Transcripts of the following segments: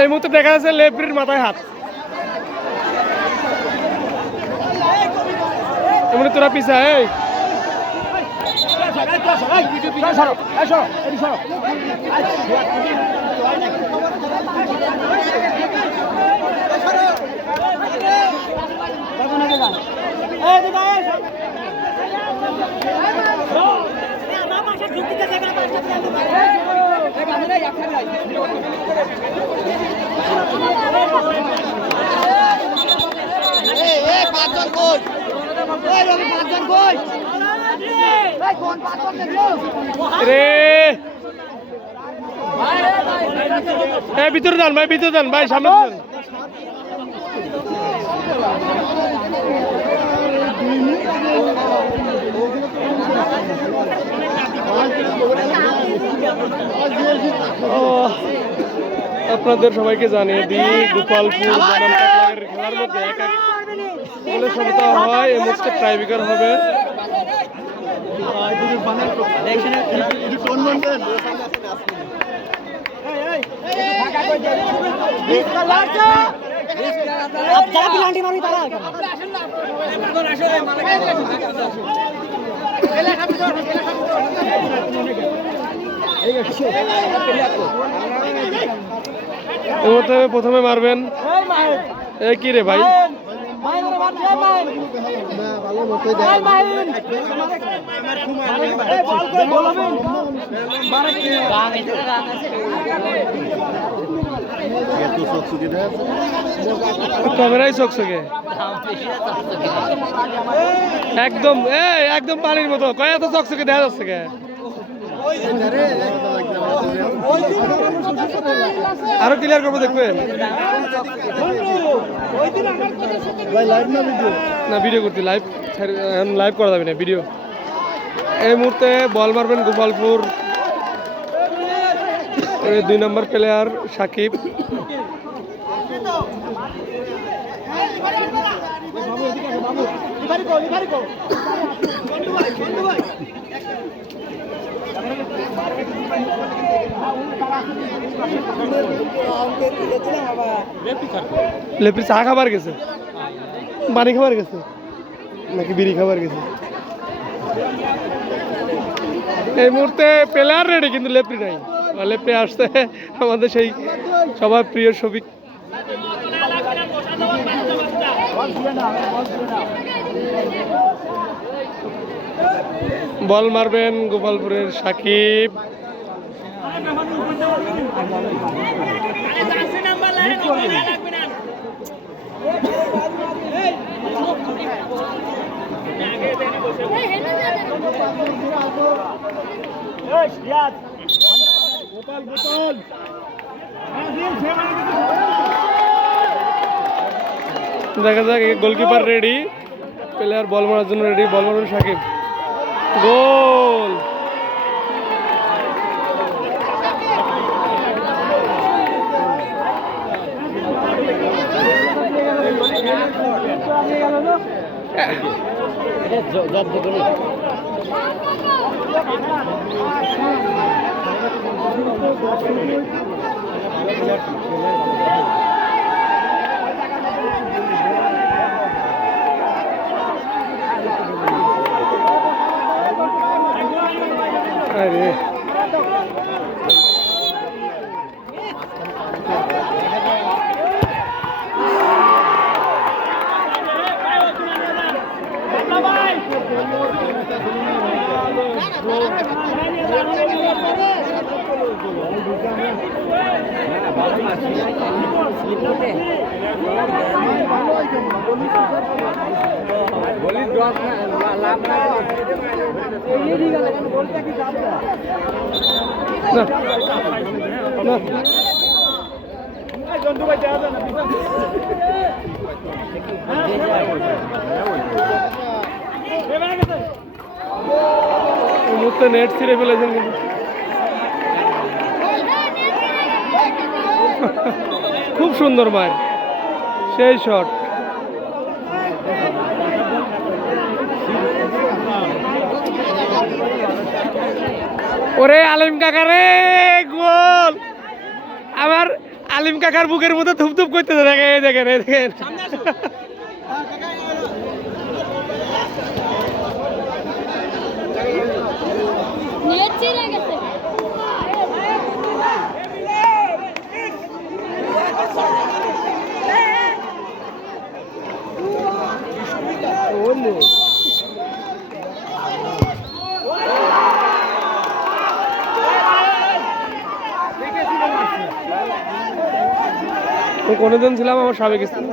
এই মুহূর্তে দেখা যাচ্ছে লেফরির মাথায় হাত। এমনি তোরা পিছা এই ভিতরে যান ভাই, ভিতরে যান ভাই, সামনে যান। আপনাদের সবাইকে জানিয়ে দিই গোপালপুর বনাম টাকলাগের খেলার মধ্যে এক সমতা হয়। এই ম্যাচটা টাইব্রেকার হবে। প্রথমে মারবেন কি রে ভাই, ক্যামেরাই চকচকে একদম, একদম পানির মতো। কয় এত চকচকে দেখা যাচ্ছে কে? আরো ক্লিয়ার করবো, দেখবেন না ভিডিও করতে, লাইভ করা যাবে না ভিডিও। এই মুহূর্তে বল মারবেন গোপালপুর 2 নম্বর প্লেয়ার সাকিব। লেপি চা খাবার গেছে, পানি খাবার গেছে নাকি বিড়ি খাবার গেছে? এই মুহূর্তে প্লেয়ার রেডি, কিন্তু লেপি নাই। লেপি আসছে আমাদের সেই সবার প্রিয় শফিক। বল মারবেন গোপালপুরের সাকিব। দেখা যাক, গোলকিপার রেডি, প্লেয়ার বল মারার জন্য রেডি। বল মারবেন সাকিব, গোল। আরে নেট ছিঁড়ে ফেলেছেন কিন্তু খুব সুন্দর মার, সেই শট। ওরে আলিম কাকা রে, গোল! আলিম কাকার বুকের মতো ধুপধুপ করতেছে, দেখেন এই দেখেন এই দেখেন। কোনদিন ছিলাম আমার সাবেক স্ত্রী।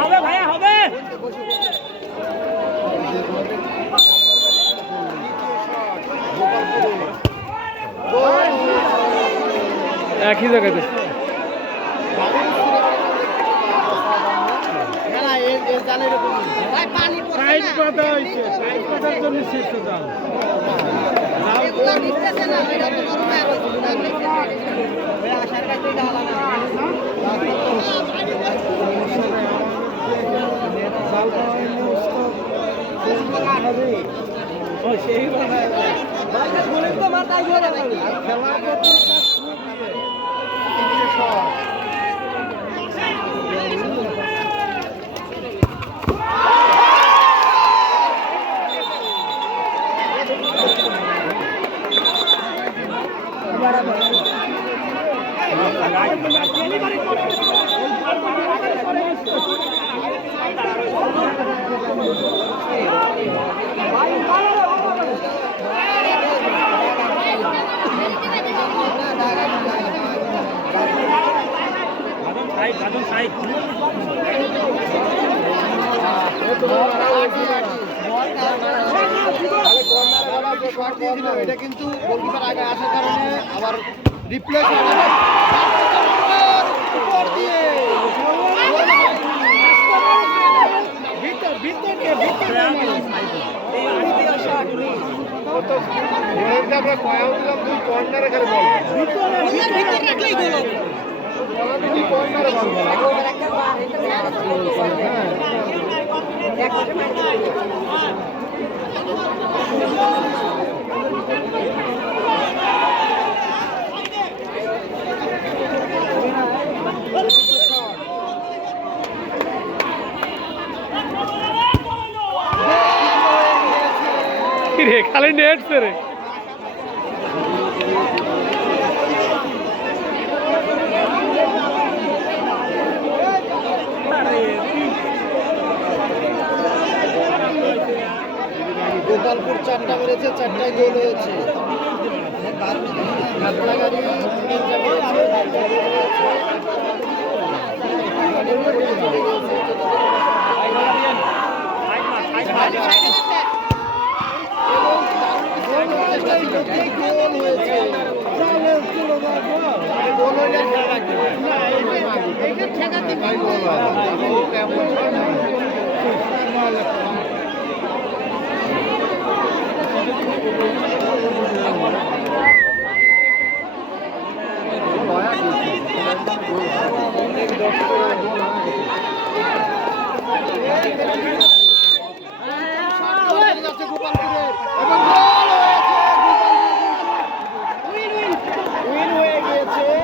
হবে ভাইয়া হবে। একই জায়গাতে সেই এটা কিন্তু গোলকিপার আগে আসার কারণে আবার রিপ্লেস রে খালি নেট রে। গোপালপুর 4টা মেরেছে, 4টায় গোল হয়েছে।